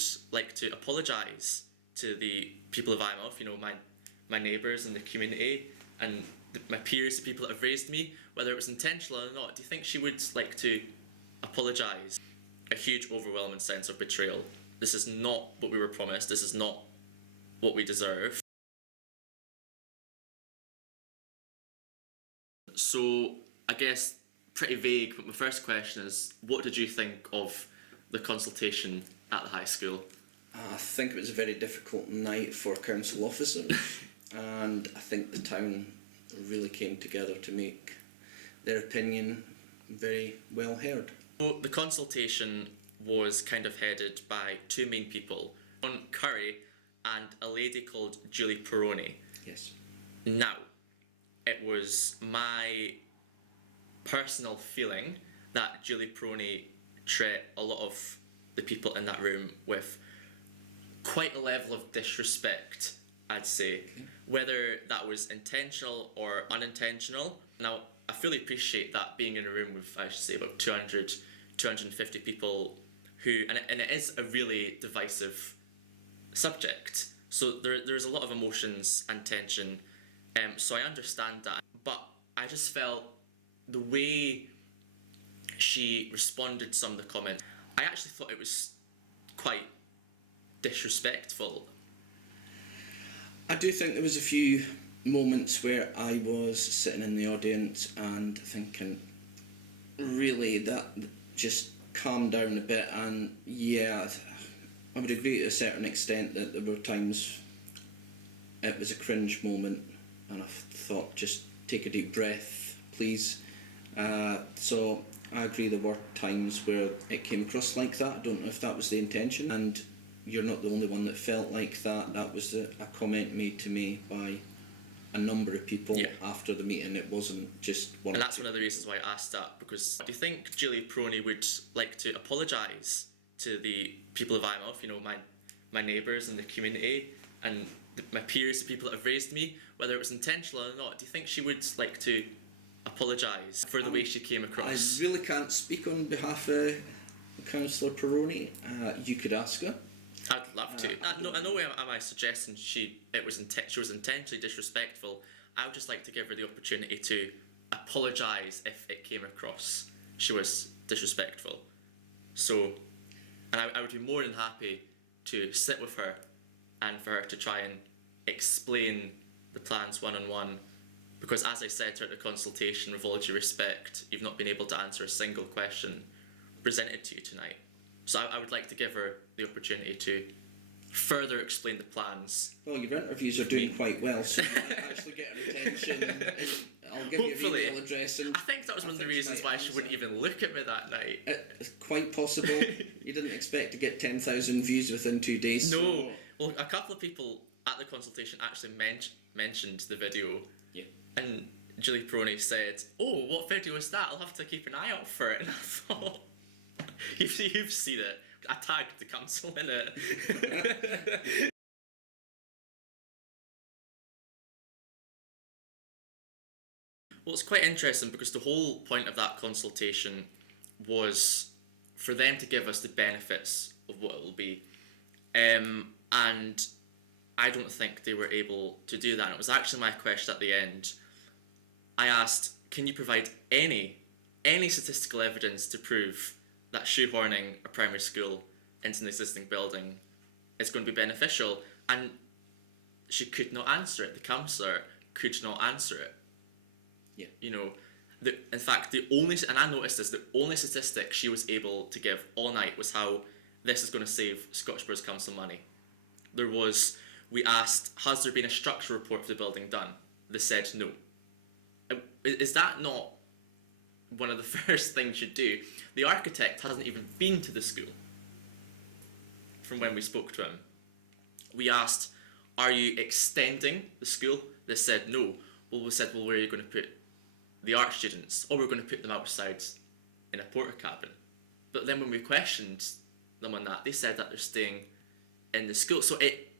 would like to apologise to the people of Eyemouth, you know, my neighbours in the community and my peers, the people that have raised me, whether it was intentional or not. Do you think she would like to apologise? A huge overwhelming sense of betrayal. This is not what we were promised. This is not what we deserve. So I guess pretty vague, but my first question is, what did you think of the consultation at the high school? I think it was a very difficult night for council officers and I think the town really came together to make their opinion very well heard. So the consultation was kind of headed by two main people, John Curry and a lady called Julie Perroni. Yes. Now, it was my personal feeling that Julie Perroni treated a lot of the people in that room with quite a level of disrespect, I'd say, whether that was intentional or unintentional. Now, I fully appreciate that being in a room with, I should say, about 200, 250 people who, and it is a really divisive subject. So there's a lot of emotions and tension, so I understand that. But I just felt the way she responded to some of the comments, I actually thought it was quite disrespectful. I do think there was a few moments where I was sitting in the audience and thinking, really, that just calm down a bit. And yeah, I would agree to a certain extent that there were times it was a cringe moment and I thought, just take a deep breath, please. So I agree there were times where it came across like that. I don't know if that was the intention, and you're not the only one that felt like that. That was a comment made to me by a number of people after the meeting. It wasn't just one. And that's one of the reasons why I asked that, because do you think Julie Perroni would like to apologise to the people of Eyemouth, you know, my neighbours in the community and my peers, the people that have raised me, whether it was intentional or not? Do you think she would like to apologise for the way she came across? I really can't speak on behalf of Councillor Perroni. You could ask her. I'd love to. I know am I suggesting she was intentionally disrespectful. I would just like to give her the opportunity to apologise if it came across she was disrespectful. So, and I would be more than happy to sit with her and for her to try and explain the plans one-on-one, because as I said throughout the consultation, with all due respect, you've not been able to answer a single question presented to you tonight. So I would like to give her the opportunity to further explain the plans. Well, your interviews are doing quite well, so you might actually get her attention. I'll give Hopefully. you your email address. And I think that was one of the reasons why she wouldn't even look at me that night. It's quite possible. You didn't expect to get 10,000 views within 2 days. No. So. Well, a couple of people at the consultation actually mentioned the video. Yeah. And Julie Perroni said, "Oh, what video is that? I'll have to keep an eye out for it." And I thought, you've seen it. I tagged the council in it. Well, it's quite interesting because the whole point of that consultation was for them to give us the benefits of what it will be. And I don't think they were able to do that. And it was actually my question at the end. I asked, can you provide any statistical evidence to prove that shoehorning a primary school into an existing building is going to be beneficial? And she could not answer it. The councillor could not answer it. Yeah. You know, in fact, and I noticed this, the only statistic she was able to give all night was how this is going to save Scottish Boroughs Council money. We asked, has there been a structural report for the building done? They said no. Is that not one of the first things you do? The architect hasn't even been to the school from when we spoke to him. We asked, are you extending the school? They said no. Well, we said, well, where are you going to put the art students? Or we're going to put them outside in a porter cabin. But then when we questioned them on that, they said that they're staying in the school. So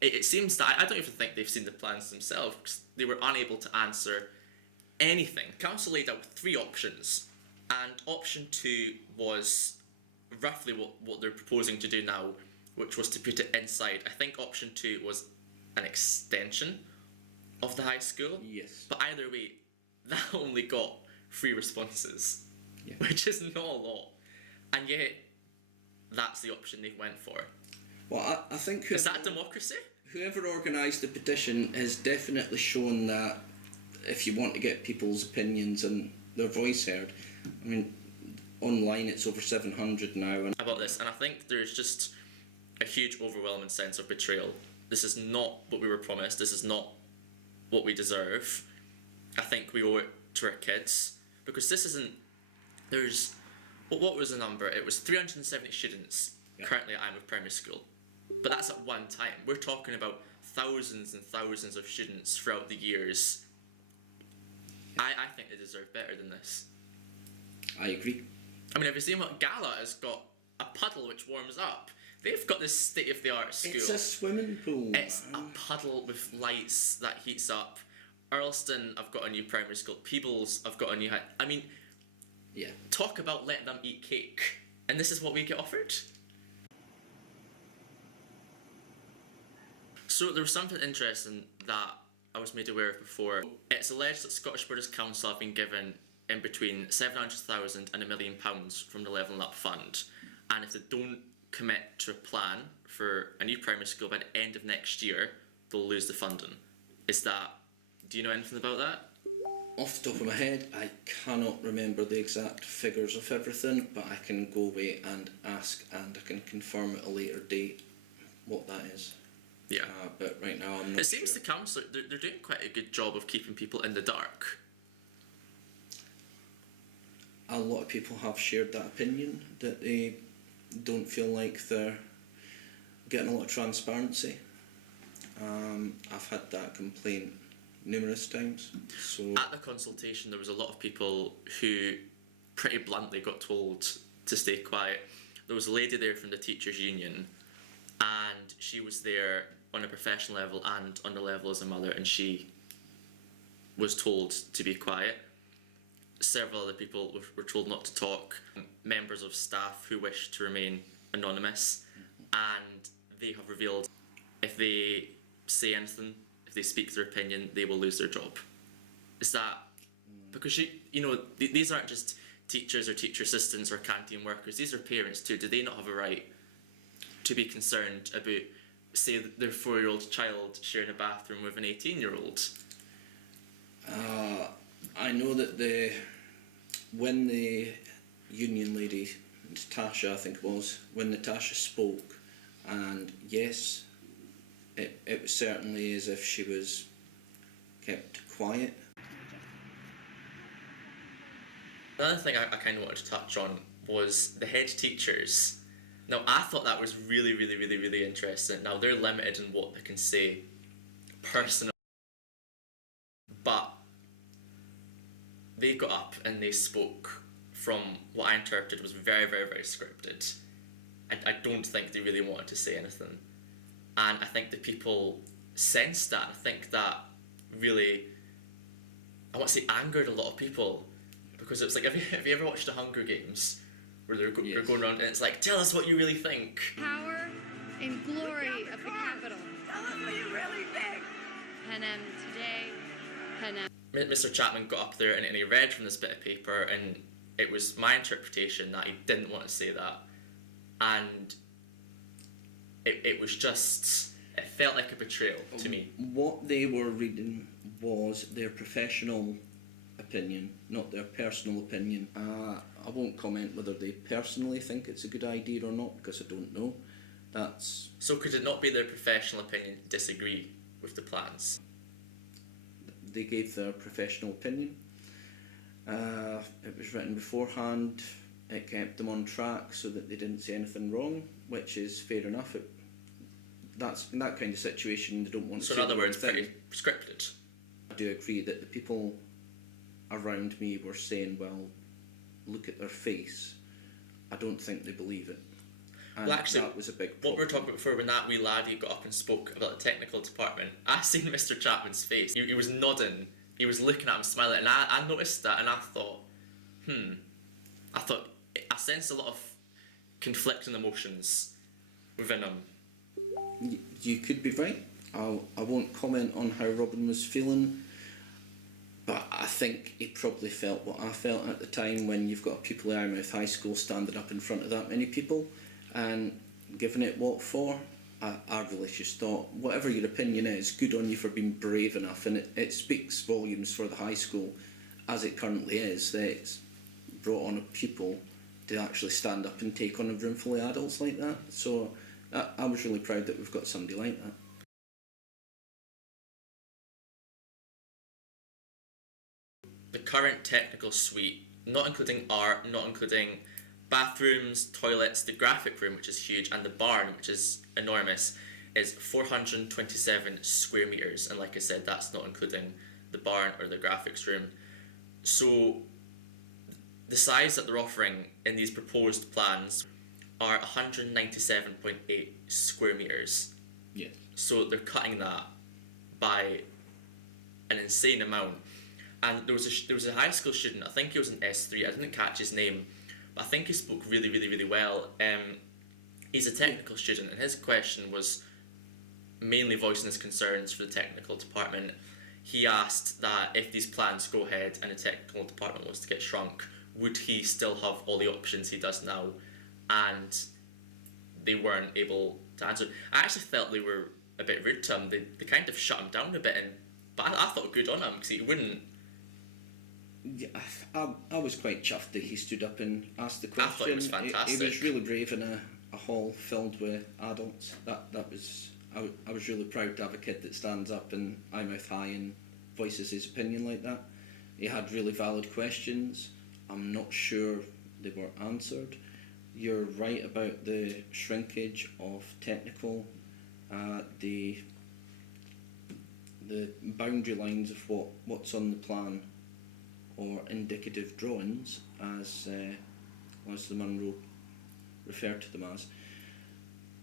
it seems that, I don't even think they've seen the plans themselves, because they were unable to answer anything. Council laid out 3 options, and option 2 was roughly what they're proposing to do now, which was to put it inside. I think option 2 was an extension of the high school. Yes. But either way, that only got 3 responses, Yeah. which is not a lot. And yet, that's the option they went for. Well, I think Is that democracy? whoever organised the petition has definitely shown that if you want to get people's opinions and their voice heard, I mean, online it's over 700 now. And About this, and I think there's just a huge overwhelming sense of betrayal. This is not what we were promised. This is not what we deserve. I think we owe it to our kids, because this isn't. There's, what was the number? It was 370 students currently at Eyemouth Primary School, but that's at one time. We're talking about thousands and thousands of students throughout the years. I think they deserve better than this. I agree. I mean, have you seen what Gala has got? A puddle which warms up. They've got this state-of-the-art school. It's a swimming pool. It's a puddle with lights that heats up. Earlston, I've got a new primary school. Peebles, I've got a new... I mean, Yeah. talk about letting them eat cake. And this is what we get offered? So there was something interesting that I was made aware of before. It's alleged that Scottish British Council have been given in between 700,000 and £1 million from the Levelling Up Fund. And if they don't commit to a plan for a new primary school by the end of next year, they'll lose the funding. Do you know anything about that? Off the top of my head, I cannot remember the exact figures of everything, but I can go away and ask, and I can confirm at a later date what that is. Yeah. But right now I'm not It seems sure. the council, they're doing quite a good job of keeping people in the dark. A lot of people have shared that opinion, that they don't feel like they're getting a lot of transparency. I've had that complaint numerous times. So At the consultation, there was a lot of people who pretty bluntly got told to stay quiet. There was a lady there from the teachers' union, and she was there on a professional level and on the level as a mother, and she was told to be quiet. Several other people were told not to talk. Members of staff who wished to remain anonymous, and they have revealed if they say anything, if they speak their opinion, they will lose their job. Is that because these aren't just teachers or teacher assistants or canteen workers, these are parents too. Do they not have a right to be concerned about, say, their 4-year-old child sharing a bathroom with an 18-year-old? I know that when the union lady, Natasha I think it was, when Natasha spoke, and yes, it was certainly as if she was kept quiet. Another thing I kind of wanted to touch on was the head teachers. Now, I thought that was really, really, really, really interesting. Now, they're limited in what they can say personally, but they got up and they spoke from what I interpreted was very, very, very scripted. I don't think they really wanted to say anything. And I think the people sensed that. I think that really, I want to say, angered a lot of people, because it was like, have you ever watched the Hunger Games, where they're going around and it's like, tell us what you really think. Power and glory of the Capitol. Tell us what you really think. Panem today, Panem. Mr. Chapman got up there and he read from this bit of paper, and it was my interpretation that he didn't want to say that, and it was just, it felt like a betrayal to me. What they were reading was their professional opinion, not their personal opinion. I won't comment whether they personally think it's a good idea or not, because I don't know. So could it not be their professional opinion to disagree with the plans? They gave their professional opinion. It was written beforehand. It kept them on track so that they didn't say anything wrong, which is fair enough. That's in that kind of situation, they don't want to So say in other the wrong words, thing. pretty scripted. I do agree that the people around me were saying, well, look at their face. I don't think they believe it. And Well, actually, that was a big what problem. we were talking about before, when that wee laddie got up and spoke about the technical department, I seen Mr. Chapman's face. He was nodding, he was looking at him, smiling, and I noticed that, and I thought, I sensed a lot of conflicting emotions within him. You could be right. I won't comment on how Robin was feeling, but I think he probably felt what I felt at the time when you've got a pupil at Eyemouth High School standing up in front of that many people and giving it what for. I really just thought, whatever your opinion is, good on you for being brave enough, and it speaks volumes for the high school as it currently is, that it's brought on a pupil to actually stand up and take on a room full of adults like that. So I was really proud that we've got somebody like that. The current technical suite, not including art, not including bathrooms, toilets, the graphic room, which is huge, and the barn, which is enormous, is 427 square metres. And like I said, that's not including the barn or the graphics room. So the size that they're offering in these proposed plans are 197.8 square metres. Yeah. So they're cutting that by an insane amount. And there was a high school student, I think he was in S3, I didn't catch his name, but I think he spoke really, really, really well. He's a technical student, and his question was mainly voicing his concerns for the technical department. He asked that if these plans go ahead and the technical department was to get shrunk, would he still have all the options he does now? And they weren't able to answer. I actually felt they were a bit rude to him. They kind of shut him down a bit, but I thought good on him, because he wouldn't. Yeah, I was quite chuffed that he stood up and asked the question. I thought it was fantastic. He was really brave in a hall filled with adults. That was I was really proud to have a kid that stands up in Eyemouth High and voices his opinion like that. He had really valid questions. I'm not sure they were answered. You're right about the shrinkage of technical, the boundary lines of what's on the plan, or indicative drawings, as the Munro referred to them as.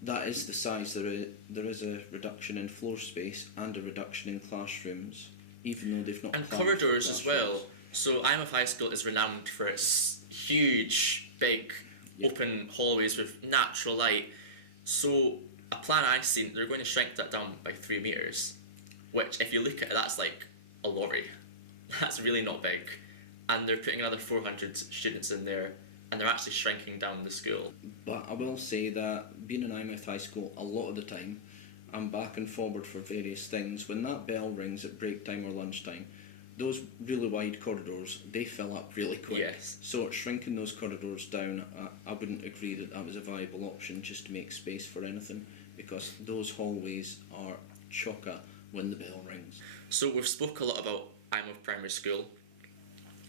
That is the size. There is a reduction in floor space and a reduction in classrooms, even though they've not. And corridors as well. So Eyemouth High School is renowned for its huge, big, open hallways with natural light. So a plan I've seen, they're going to shrink that down by 3 metres, which if you look at it, that's like a lorry. That's really not big. And they're putting another 400 students in there, and they're actually shrinking down the school. But I will say that being in Eyemouth High School, a lot of the time, I'm back and forward for various things. When that bell rings at break time or lunchtime, those really wide corridors, they fill up really quick. Yes. So shrinking those corridors down, I wouldn't agree that was a viable option just to make space for anything, because those hallways are chocker when the bell rings. So we've spoke a lot about Eyemouth Primary School,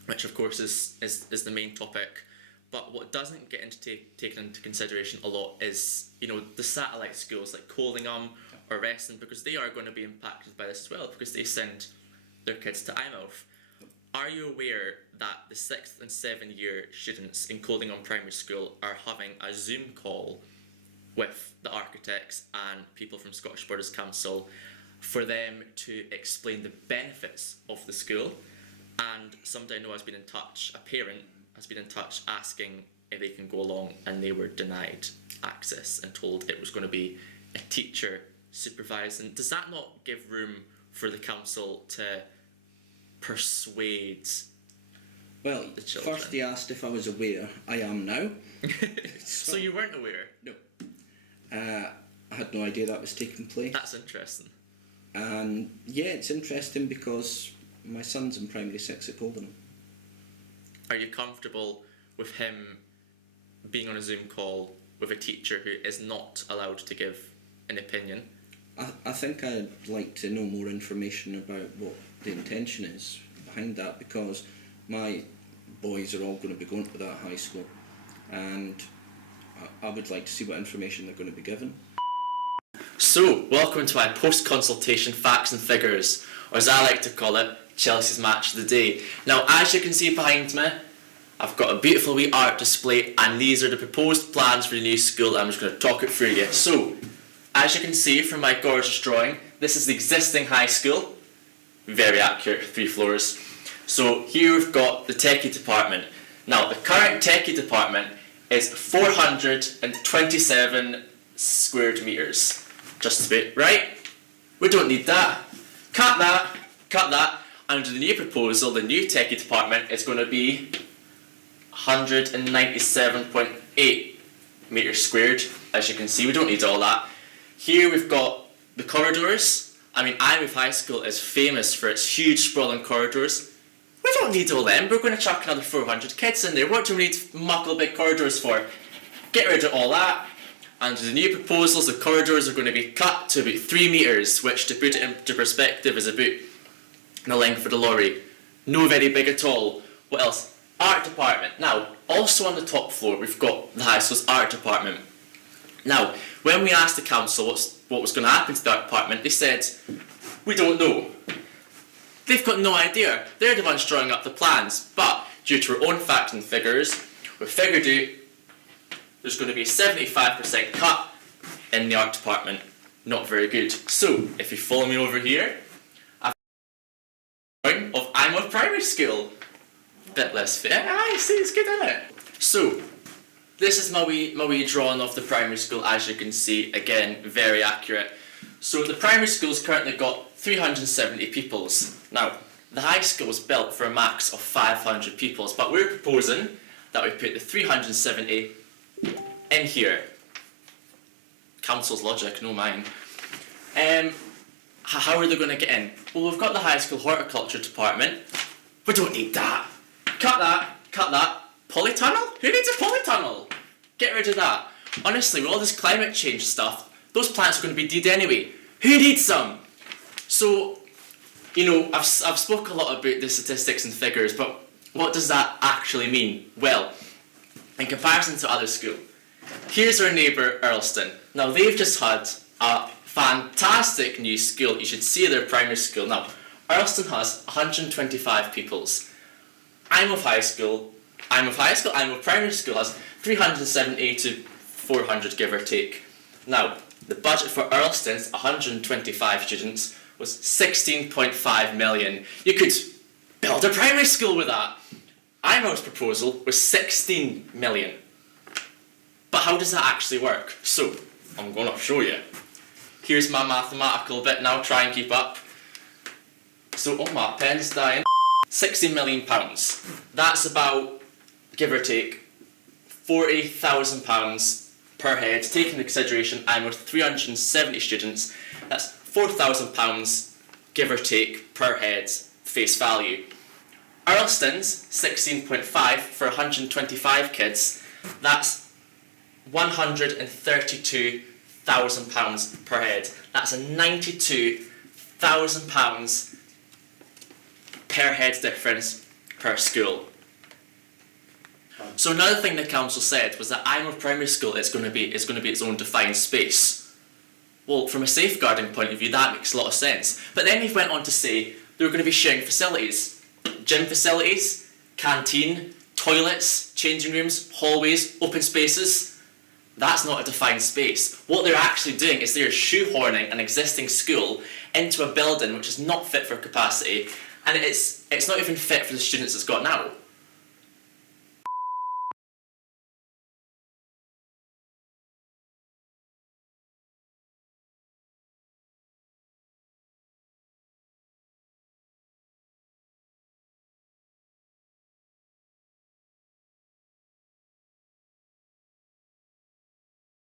which of course is the main topic. But what doesn't get taken into consideration a lot is, the satellite schools like Collingham or Reston, because they are going to be impacted by this as well, because they send their kids to Eyemouth. Are you aware that the 6th and 7th year students in Collingham Primary School are having a Zoom call with the architects and people from Scottish Borders Council for them to explain the benefits of the school? And somebody I know has been in touch, a parent has been in touch asking if they can go along, and they were denied access and told it was going to be a teacher supervising. Does that not give room for the council to persuade Well, the children? first he asked if I was aware. I am now. So you weren't aware? No. I had no idea that was taking place. That's interesting. And yeah, it's interesting because my son's in primary 6 at Colden. Are you comfortable with him being on a Zoom call with a teacher who is not allowed to give an opinion? I think I'd like to know more information about what the intention is behind that, because my boys are all going to be going to that high school, and I would like to see what information they're going to be given. So, welcome to my post-consultation facts and figures, or as I like to call it, Chelsea's match of the day. Now, as you can see behind me, I've got a beautiful wee art display, and these are the proposed plans for the new school. I'm just going to talk it through you. So, as you can see from my gorgeous drawing, this is the existing high school. Very accurate, 3 floors. So here we've got the techie department. Now, the current techie department is 427 squared meters. Just about right. We don't need that. Cut that. Cut that. Under the new proposal, the new techie department is going to be 197.8 meters squared. As you can see, we don't need all that. Here we've got the corridors. I mean, Eyemouth High School is famous for its huge sprawling corridors. We don't need all them. We're going to chuck another 400 kids in there. What do we need muckle big corridors for? Get rid of all that. Under the new proposals, the corridors are going to be cut to about 3 meters, which, to put it into perspective, is about the length of the lorry. No very big at all. What else? Art department. Now, also on the top floor, we've got the high school's art department. Now, when we asked the council what was going to happen to the art department, they said, we don't know. They've got no idea. They're the ones drawing up the plans. But due to our own facts and figures, we figured out there's going to be a 75% cut in the art department. Not very good. So, if you follow me over here, I've got a of Eyemouth Primary School. Bit less fit. I see, it's good, isn't it? So, this is my wee drawing of the primary school. As you can see, again, very accurate. So the primary school's currently got 370 pupils. Now, the high school was built for a max of 500 pupils, but we're proposing that we put the 370 in here. Council's logic, no mine. How are they going to get in? Well, we've got the high school horticulture department. We don't need that. Cut that, cut that. Polytunnel? Who needs a polytunnel? Get rid of that. Honestly, with all this climate change stuff, those plants are going to be dead anyway. Who needs some? So, you know, I've spoke a lot about the statistics and figures, but what does that actually mean? Well, in comparison to other schools, here's our neighbour Earlston. Now, they've just had a fantastic new school. You should see their primary school. Now, Earlston has 125 pupils. Eyemouth Primary School has 370 to 400, give or take. Now, the budget for Earlston's 125 students was 16.5 million. You could build a primary school with that. Eyemouth's proposal was 16 million. But how does that actually work? So, I'm going to show you. Here's my mathematical bit now, try and keep up. So, oh, my pen's dying. £60 million. That's about, give or take, £40,000 per head. Taking into consideration I'm with 370 students, that's £4,000, give or take, per head, face value. Earlston's 16.5 for 125 kids, that's £132,000 per head. That's a £92,000 per head difference per school. So another thing the council said was that Eyemouth Primary School is going to be its own defined space. Well, from a safeguarding point of view, that makes a lot of sense. But then they went on to say they were going to be sharing facilities. Gym facilities, canteen, toilets, changing rooms, hallways, open spaces. That's not a defined space. What they're actually doing is they're shoehorning an existing school into a building which is not fit for capacity, and it's not even fit for the students it's got now.